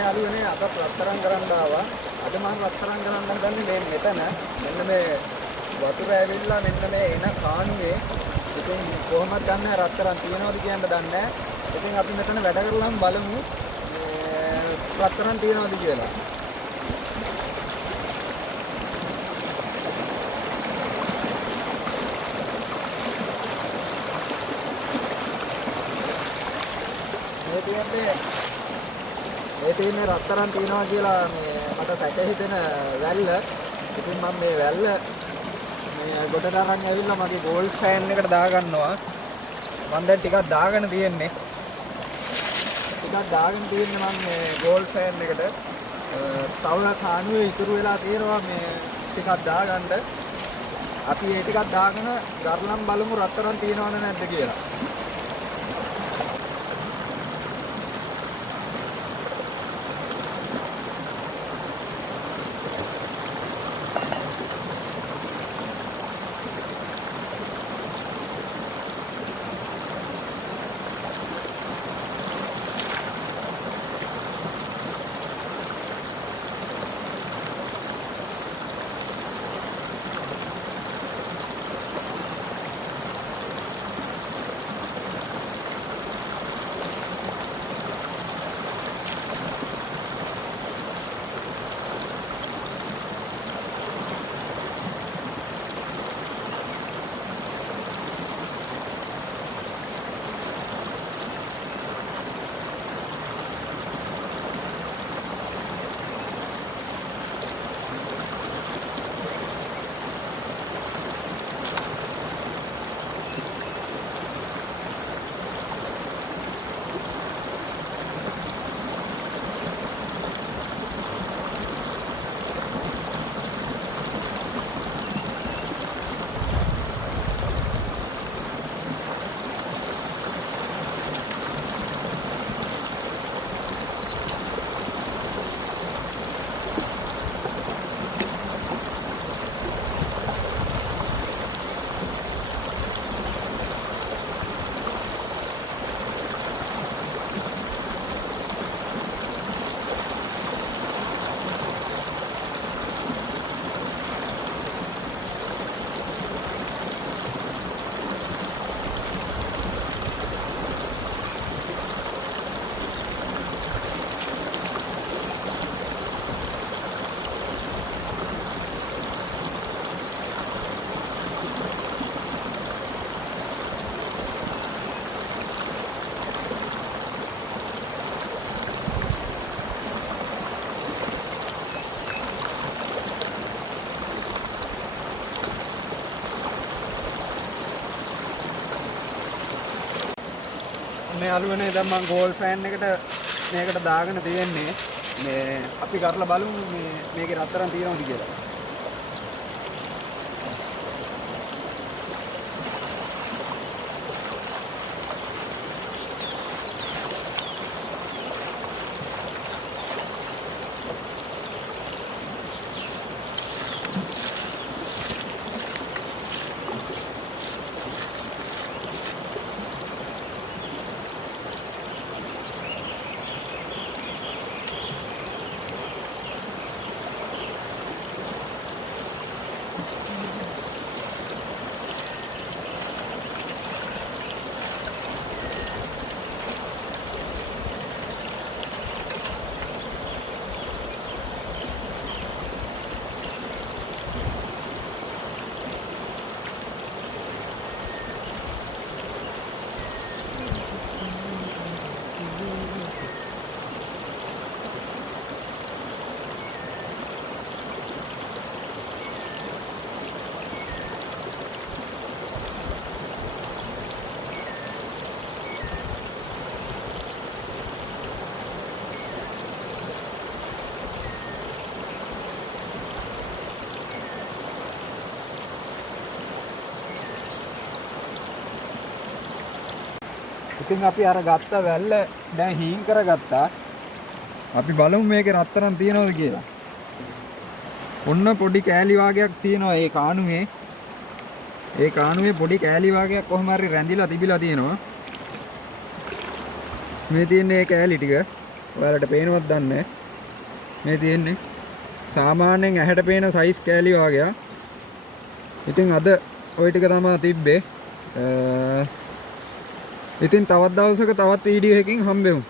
යාළුවනේ අද රත්තරන් කරන්න ආවා. අද මම රත්තරන් කරන්න හදන්නේ මෙතන. මෙන්න මේ වතුර ඇවිල්ලා මෙන්න මේ එන කාණුවේ. ඉතින් කොහොමද ගන්න රත්තරන් තියනවද කියන්න දන්නේ නැහැ. ඉතින් අපි මෙතන වැඩ කරලාම බලමු රත්තරන් තියනවද කියලා. මේ තියෙන්නේ රත්තරන් තියනවා කියලා මේ මට සැක හිතෙන වැල්ල. ඉතින් මම මේ වැල්ල මේ ගොඩට අරන් ඇවිල්ලා මගේ ගෝල්ඩ් ෆෑන් එකට දාගන්නවා. මම දැන් ටිකක් දාගෙන තියෙන්නේ. මම මේ ගෝල්ඩ් ෆෑන් එකට. තව කාණුවේ ඉතුරු වෙලා තියෙනවා මේ ටිකක් දාගන්න. අපි ඒ ටිකක් දාගෙන ගර්ලම් බලමු රත්තරන් තියනවද නැද්ද කියලා. මේ යාළුවනේ දැන් මම ගෝල්ඩ් ෆෑන් එකට මේකට දාගෙන තියෙන්නේ. මේ අපි කරලා බලමු මේකේ රත්තරන් තියෙනවද කියලා. ඉතින් අපි අර ගත්ත වැල්ල දැන් හීන් කරගත්තා. අපි බලමු මේකේ රත්තරන් තියනවද කියලා. ඔන්න පොඩි කෑලි වාගයක් තියෙනවා ඒ කාණුවේ. ඒ කාණුවේ පොඩි කෑලි වාගයක් කොහොම හරි රැඳිලා තිබිලා තියෙනවා. මේ තියෙන්නේ ඒ කෑලි ටික. ඔයාලට පේනවත් දන්නේ නැහැ. මේ තියෙන්නේ සාමාන්‍යයෙන් ඇහැට පේන සයිස් කෑලි වගේ. ඉතින් අද ওই ටික තමයි තිබ්බේ. ඉතින් තවත් දවසක තවත් වීඩියෝ එකකින් හම්බෙමු.